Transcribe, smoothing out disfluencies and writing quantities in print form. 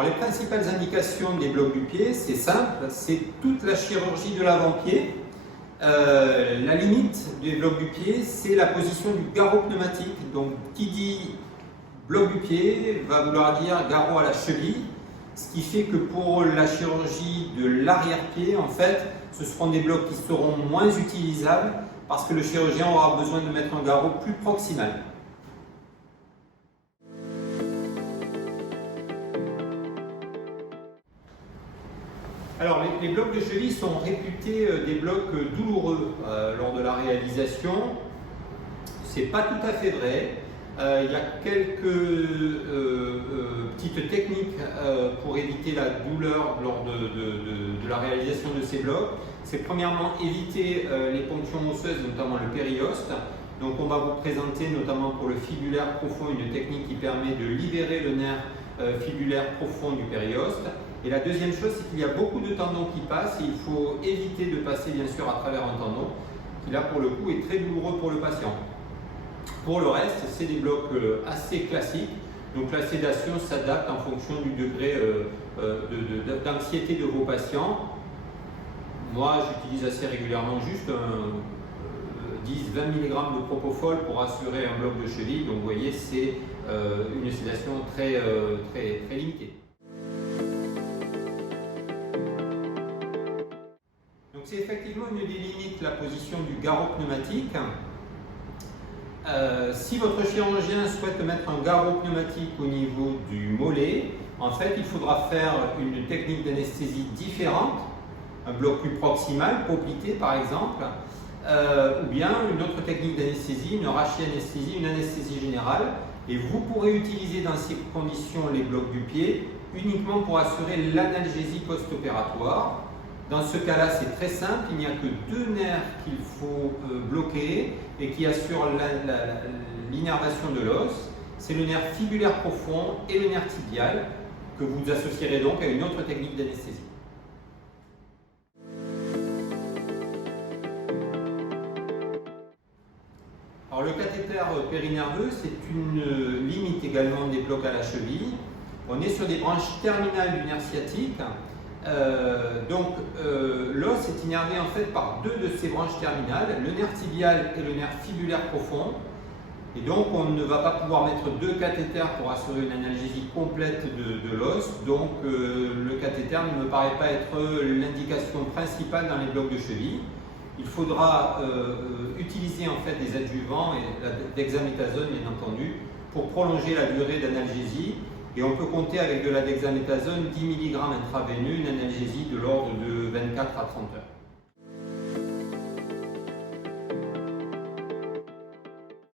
Alors les principales indications des blocs du pied, c'est simple, c'est toute la chirurgie de l'avant-pied. La limite des blocs du pied, c'est la position du garrot pneumatique. Donc qui dit bloc du pied va vouloir dire garrot à la cheville, ce qui fait que pour la chirurgie de l'arrière-pied, en fait, ce seront des blocs qui seront moins utilisables parce que le chirurgien aura besoin de mettre un garrot plus proximal. Alors les blocs de cheville sont réputés des blocs douloureux lors de la réalisation. C'est pas tout à fait vrai. Il y a quelques petites techniques pour éviter la douleur lors de la réalisation de ces blocs. C'est premièrement éviter les ponctions osseuses, notamment le périoste. Donc on va vous présenter notamment pour le fibulaire profond une technique qui permet de libérer le nerf fibulaire profond du périoste. Et la deuxième chose, c'est qu'il y a beaucoup de tendons qui passent et il faut éviter de passer bien sûr à travers un tendon qui là pour le coup est très douloureux pour le patient. Pour le reste, c'est des blocs assez classiques. Donc la sédation s'adapte en fonction du degré d'anxiété de vos patients. Moi, j'utilise assez régulièrement juste 10-20 mg de propofol pour assurer un bloc de cheville. Donc vous voyez, c'est une sédation très limitée. Donc c'est effectivement une des limites, la position du garrot pneumatique. Si votre chirurgien souhaite mettre un garrot pneumatique au niveau du mollet, en fait il faudra faire une technique d'anesthésie différente, un bloc plus proximal, poplité par exemple, ou bien une autre technique d'anesthésie, une rachianesthésie, une anesthésie générale. Et vous pourrez utiliser dans ces conditions les blocs du pied uniquement pour assurer l'analgésie post-opératoire. Dans ce cas-là, c'est très simple, il n'y a que deux nerfs qu'il faut bloquer et qui assurent l'innervation de l'os. C'est le nerf fibulaire profond et le nerf tibial que vous associerez donc à une autre technique d'anesthésie. Alors le cathéter périnerveux, c'est une limite également des blocs à la cheville. On est sur des branches terminales du nerf sciatique. L'os est innervé en fait par deux de ces branches terminales, le nerf tibial et le nerf fibulaire profond. Et donc on ne va pas pouvoir mettre deux cathéters pour assurer une analgésie complète de l'os. Donc le cathéter ne me paraît pas être l'indication principale dans les blocs de cheville. Il faudra utiliser en fait des adjuvants et dexaméthasone bien entendu pour prolonger la durée d'analgésie. Et on peut compter avec de la dexaméthasone 10 mg intraveineux, une analgésie de l'ordre de 24 à 30 heures.